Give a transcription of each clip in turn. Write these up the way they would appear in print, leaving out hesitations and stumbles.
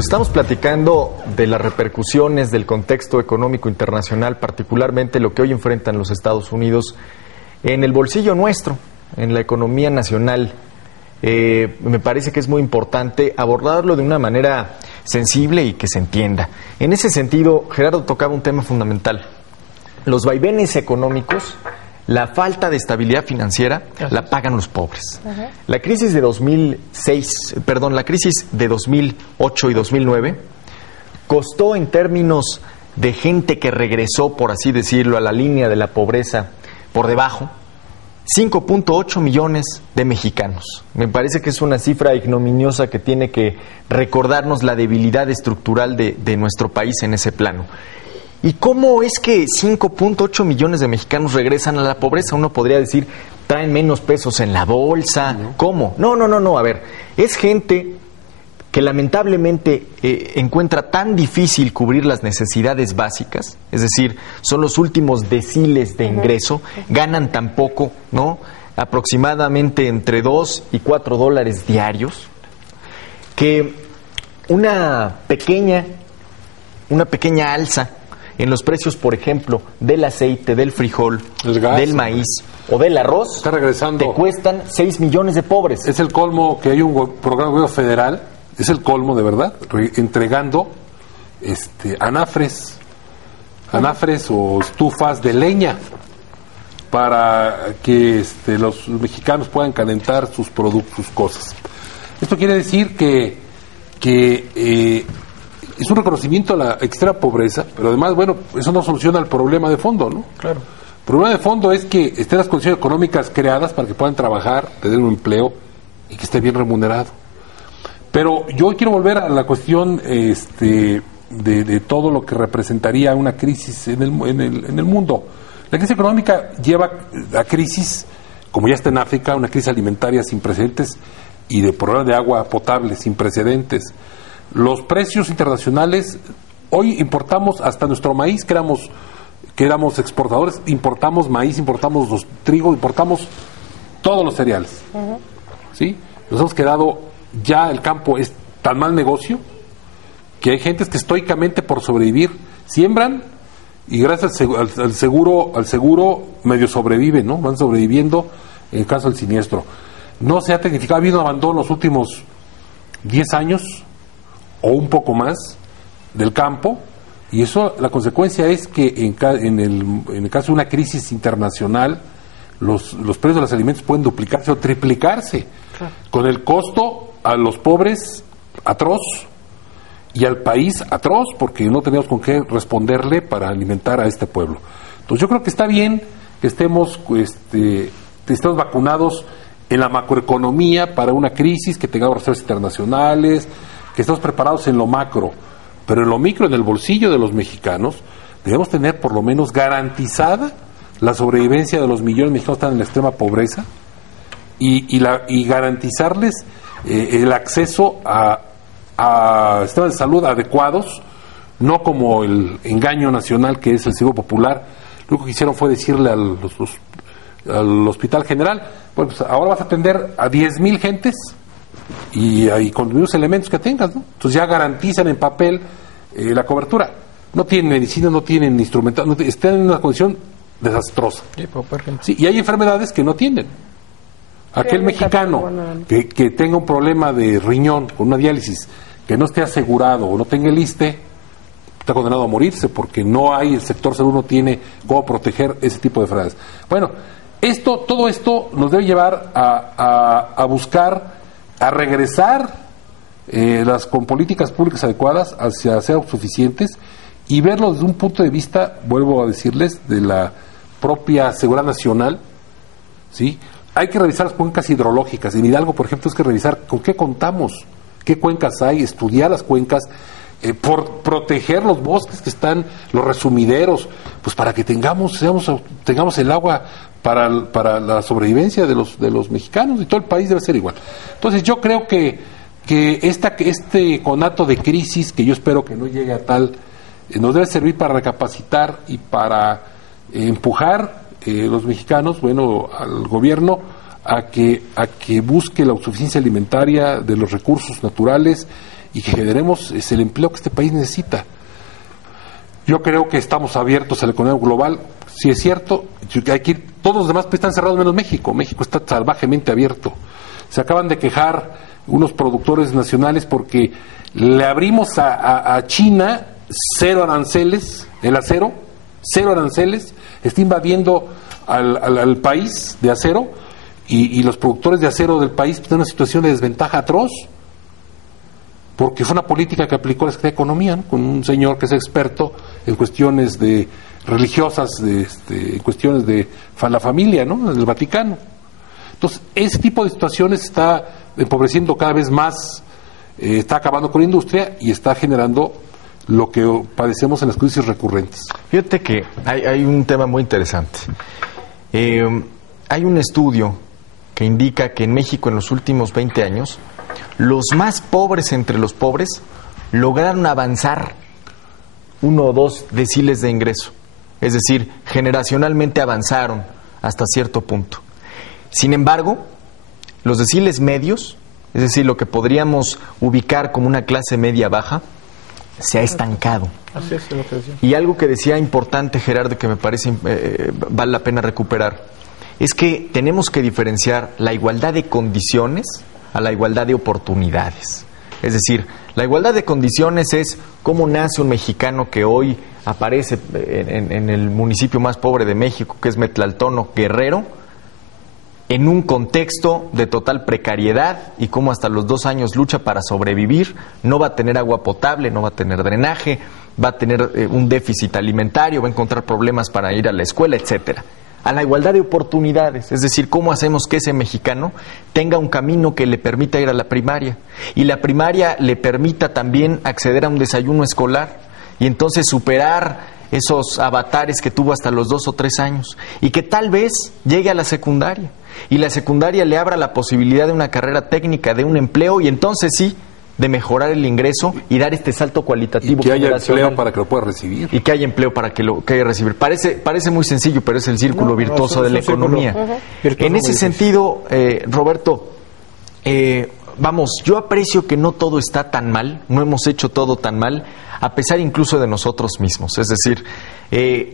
Pues estamos platicando de las repercusiones del contexto económico internacional, particularmente lo que hoy enfrentan los Estados Unidos en el bolsillo nuestro, en la economía nacional. Me parece que es muy importante abordarlo de una manera sensible y que se entienda. En ese sentido, Gerardo tocaba un tema fundamental. Los vaivenes económicos, la falta de estabilidad financiera, la pagan los pobres. La crisis de 2008 y 2009 costó, en términos de gente que regresó, por así decirlo, a la línea de la pobreza por debajo, 5.8 millones de mexicanos. Me parece que es una cifra ignominiosa que tiene que recordarnos la debilidad estructural de nuestro país en ese plano. ¿Y cómo es que 5.8 millones de mexicanos regresan a la pobreza? Uno podría decir, traen menos pesos en la bolsa. ¿Cómo? No. A ver, es gente que lamentablemente encuentra tan difícil cubrir las necesidades básicas, es decir, son los últimos deciles de ingreso, ganan tan poco, ¿no? Aproximadamente entre 2 y 4 dólares diarios, que una pequeña alza en los precios, por ejemplo, del aceite, del frijol, del maíz o del arroz, está regresando. Te cuestan 6 millones de pobres. Es el colmo que hay un programa de gobierno federal, es el colmo de verdad, entregando anafres o estufas de leña para que los mexicanos puedan calentar sus productos, sus cosas. Esto quiere decir que es un reconocimiento a la extrema pobreza, pero además, bueno, eso no soluciona el problema de fondo, ¿no? Claro. El problema de fondo es que estén las condiciones económicas creadas para que puedan trabajar, tener un empleo y que esté bien remunerado. Pero yo quiero volver a la cuestión de todo lo que representaría una crisis en el mundo. La crisis económica lleva a crisis, como ya está en África, una crisis alimentaria sin precedentes y de problemas de agua potable sin precedentes. Los precios internacionales, hoy importamos hasta nuestro maíz, que éramos exportadores, importamos maíz, importamos los trigo, importamos todos los cereales. ¿Sí? Nos hemos quedado, ya el campo es tan mal negocio que hay gentes que estoicamente por sobrevivir siembran y gracias al seguro medio sobreviven, ¿no? Van sobreviviendo en caso del siniestro. No se ha tecnificado, ha habido abandono los últimos 10 años o un poco más del campo, y eso, la consecuencia es que en el caso de una crisis internacional los precios de los alimentos pueden duplicarse o triplicarse, claro, con el costo a los pobres atroz y al país atroz, porque no tenemos con qué responderle para alimentar a este pueblo. Entonces yo creo que está bien que estemos vacunados en la macroeconomía para una crisis, que tengamos reservas internacionales, que estamos preparados en lo macro, pero en lo micro, en el bolsillo de los mexicanos, debemos tener por lo menos garantizada la sobrevivencia de los millones de mexicanos que están en la extrema pobreza y garantizarles el acceso a sistemas de salud adecuados, no como el engaño nacional que es el Seguro Popular. Lo único que hicieron fue decirle al Hospital General, bueno, pues ahora vas a atender a 10,000 gentes y con los mismos elementos que tengas, ¿no? Entonces ya garantizan en papel la cobertura. No tienen medicina, no tienen instrumental, están en una condición desastrosa. Sí, y hay enfermedades que no tienen. Aquel mexicano que tenga un problema de riñón con una diálisis, que no esté asegurado o no tenga el ISSSTE, está condenado a morirse, porque el sector salud no tiene cómo proteger ese tipo de enfermedades. Bueno, todo esto nos debe llevar a buscar, a regresar con políticas públicas adecuadas hacia ser autosuficientes y verlo desde un punto de vista, vuelvo a decirles, de la propia seguridad nacional, ¿sí? Hay que revisar las cuencas hidrológicas. En Hidalgo, por ejemplo, es que revisar con qué contamos, qué cuencas hay, estudiar las cuencas, por proteger los bosques que están, los resumideros, pues para que tengamos el agua para la sobrevivencia de los mexicanos, y todo el país debe ser igual. Entonces yo creo que este conato de crisis, que yo espero que no llegue a tal, nos debe servir para recapacitar y para empujar los mexicanos, al gobierno a que busque la autosuficiencia alimentaria de los recursos naturales y que generemos el empleo que este país necesita. Yo creo que estamos abiertos a la economía global. Si es cierto, hay que ir, todos los demás países están cerrados menos México. México está salvajemente abierto. Se acaban de quejar unos productores nacionales porque le abrimos a China 0 aranceles, el acero, 0 aranceles, está invadiendo al país de acero y los productores de acero del país están en una situación de desventaja atroz porque fue una política que aplicó la Secretaría de Economía, ¿no? Con un señor que es experto en cuestiones de religiosas, en cuestiones de la familia, ¿no? Del Vaticano. Entonces, ese tipo de situaciones está empobreciendo cada vez más, está acabando con la industria y está generando lo que padecemos en las crisis recurrentes. Fíjate que hay un tema muy interesante. Hay un estudio que indica que en México en los últimos 20 años, los más pobres entre los pobres lograron avanzar 1 o 2 deciles de ingreso. Es decir, generacionalmente avanzaron hasta cierto punto. Sin embargo, los deciles medios, es decir, lo que podríamos ubicar como una clase media baja, se ha estancado. Así es lo que decía. Y algo que decía importante Gerardo, que me parece vale la pena recuperar, es que tenemos que diferenciar la igualdad de condiciones a la igualdad de oportunidades. Es decir, la igualdad de condiciones es cómo nace un mexicano que hoy aparece en el municipio más pobre de México, que es Metlaltono, Guerrero, en un contexto de total precariedad y cómo hasta los 2 años lucha para sobrevivir, no va a tener agua potable, no va a tener drenaje, va a tener un déficit alimentario, va a encontrar problemas para ir a la escuela, etcétera. A la igualdad de oportunidades, es decir, cómo hacemos que ese mexicano tenga un camino que le permita ir a la primaria y la primaria le permita también acceder a un desayuno escolar y entonces superar esos avatares que tuvo hasta los 2 o 3 años y que tal vez llegue a la secundaria y la secundaria le abra la posibilidad de una carrera técnica, de un empleo y entonces sí, de mejorar el ingreso y dar este salto cualitativo. Y que haya empleo para que lo pueda recibir. Y que haya empleo para que lo que recibir. Parece muy sencillo, pero es el círculo virtuoso de la economía. En ese sentido, Roberto, vamos, yo aprecio que no todo está tan mal, no hemos hecho todo tan mal, a pesar incluso de nosotros mismos. Es decir,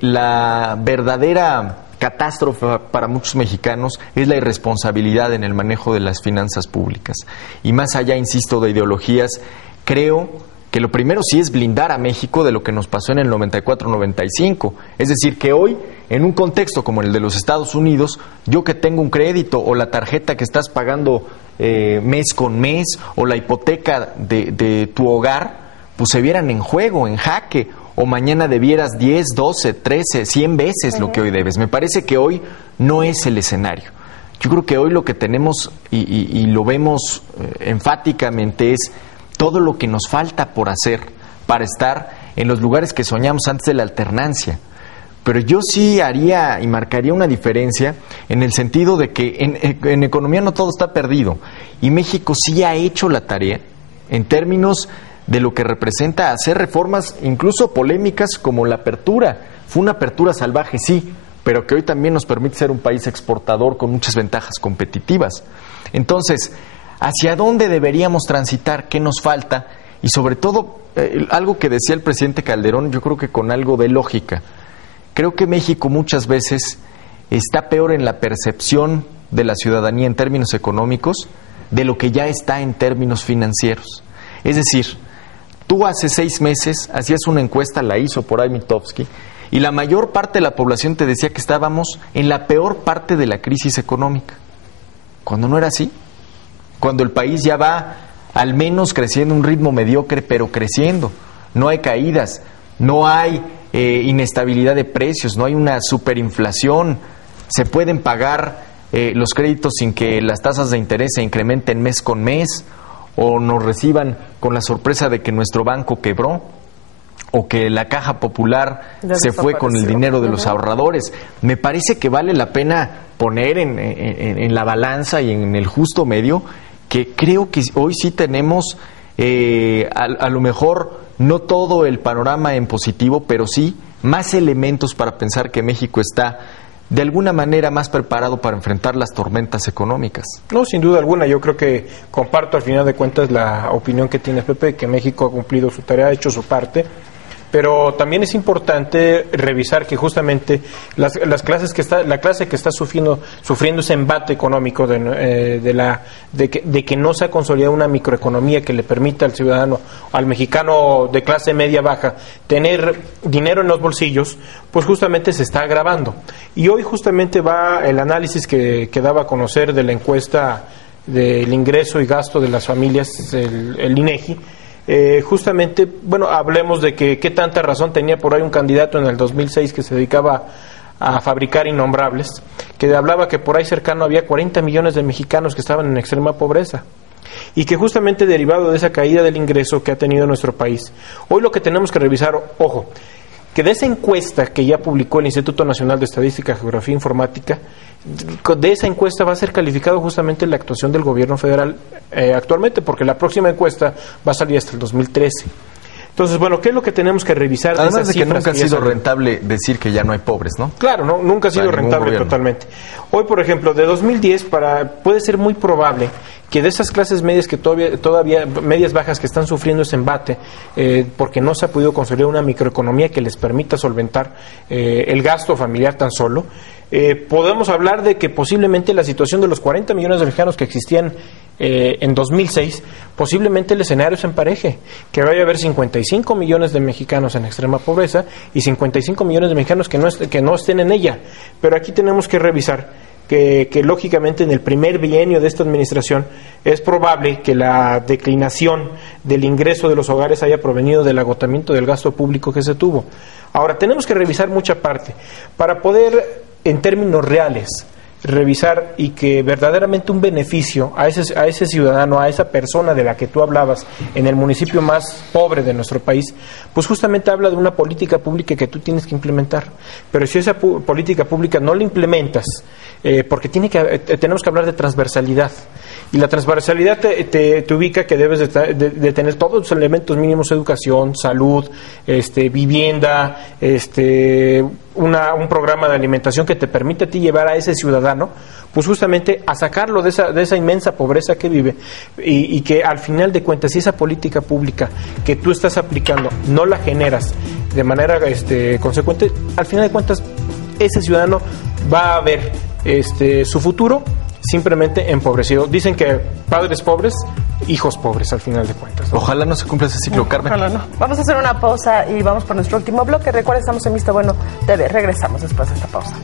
la verdadera catástrofe para muchos mexicanos es la irresponsabilidad en el manejo de las finanzas públicas. Y más allá, insisto, de ideologías, creo que lo primero sí es blindar a México de lo que nos pasó en el 94-95. Es decir, que hoy, en un contexto como el de los Estados Unidos, yo que tengo un crédito o la tarjeta que estás pagando mes con mes o la hipoteca de tu hogar, pues se vieran en juego, en jaque, o mañana debieras 10, 12, 13, 100 veces lo que hoy debes. Me parece que hoy no es el escenario. Yo creo que hoy lo que tenemos, y lo vemos enfáticamente, es todo lo que nos falta por hacer para estar en los lugares que soñamos antes de la alternancia. Pero yo sí haría y marcaría una diferencia en el sentido de que en economía no todo está perdido. Y México sí ha hecho la tarea en términos de lo que representa hacer reformas incluso polémicas como la apertura. Fue una apertura salvaje, sí, pero que hoy también nos permite ser un país exportador con muchas ventajas competitivas. Entonces, ¿hacia dónde deberíamos transitar? ¿Qué nos falta? Y sobre todo, algo que decía el presidente Calderón, yo creo que con algo de lógica. Creo que México muchas veces está peor en la percepción de la ciudadanía en términos económicos de lo que ya está en términos financieros. Es decir, tú hace 6 meses hacías una encuesta, la hizo por ahí Mitofsky, y la mayor parte de la población te decía que estábamos en la peor parte de la crisis económica. Cuando no era así, cuando el país ya va al menos creciendo a un ritmo mediocre, pero creciendo. No hay caídas, no hay inestabilidad de precios, no hay una superinflación, se pueden pagar los créditos sin que las tasas de interés se incrementen mes con mes, o nos reciban con la sorpresa de que nuestro banco quebró, o que la Caja Popular se fue con el dinero de los ahorradores. Me parece que vale la pena poner en la balanza y en el justo medio que creo que hoy sí tenemos a lo mejor no todo el panorama en positivo, pero sí más elementos para pensar que México está de alguna manera más preparado para enfrentar las tormentas económicas. No, sin duda alguna. Yo creo que comparto al final de cuentas la opinión que tiene Pepe, que México ha cumplido su tarea, ha hecho su parte. Pero también es importante revisar que justamente la clase que está sufriendo ese embate económico de que no se ha consolidado una microeconomía que le permita al ciudadano, al mexicano de clase media baja, tener dinero en los bolsillos, pues justamente se está agravando. Y hoy justamente va el análisis que daba a conocer de la encuesta del ingreso y gasto de las familias, el INEGI. Justamente, bueno, hablemos de qué tanta razón tenía por ahí un candidato en el 2006 que se dedicaba a fabricar innombrables, que hablaba que por ahí cercano había 40 millones de mexicanos que estaban en extrema pobreza. Y que justamente derivado de esa caída del ingreso que ha tenido nuestro país, hoy lo que tenemos que revisar, ojo, que de esa encuesta que ya publicó el Instituto Nacional de Estadística, Geografía e Informática, de esa encuesta va a ser calificado justamente la actuación del gobierno federal actualmente, porque la próxima encuesta va a salir hasta el 2013. Entonces, bueno, ¿qué es lo que tenemos que revisar? Además de que nunca ha sido rentable decir que ya no hay pobres, ¿no? Claro, no, nunca ha sido rentable gobierno. Totalmente. Hoy, por ejemplo, de 2010 puede ser muy probable que de esas clases medias que todavía medias bajas que están sufriendo ese embate, porque no se ha podido consolidar una microeconomía que les permita solventar el gasto familiar tan solo, podemos hablar de que posiblemente la situación de los 40 millones de mexicanos que existían en 2006, posiblemente el escenario se empareje, que vaya a haber 55 millones de mexicanos en extrema pobreza y 55 millones de mexicanos que no estén en ella. Pero aquí tenemos que revisar que lógicamente en el primer bienio de esta administración es probable que la declinación del ingreso de los hogares haya provenido del agotamiento del gasto público que se tuvo. Ahora, tenemos que revisar mucha parte para poder, en términos reales, revisar y que verdaderamente un beneficio a ese ciudadano, a esa persona de la que tú hablabas en el municipio más pobre de nuestro país, pues justamente habla de una política pública que tú tienes que implementar. Pero si esa política pública no la implementas, porque tenemos que hablar de transversalidad, y la transversalidad te ubica que debes de tener todos los elementos mínimos: educación, salud, vivienda, un programa de alimentación que te permite a ti llevar a ese ciudadano, pues justamente a sacarlo de esa inmensa pobreza que vive, y que al final de cuentas, si esa política pública que tú estás aplicando no la generas de manera consecuente, al final de cuentas ese ciudadano va a ver su futuro simplemente empobrecido. Dicen que padres pobres, hijos pobres, al final de cuentas, ¿no? Ojalá no se cumpla ese ciclo, Carmen. Ojalá no. Vamos a hacer una pausa y vamos por nuestro último bloque. Recuerda, estamos en Visto Bueno TV. Regresamos después de esta pausa.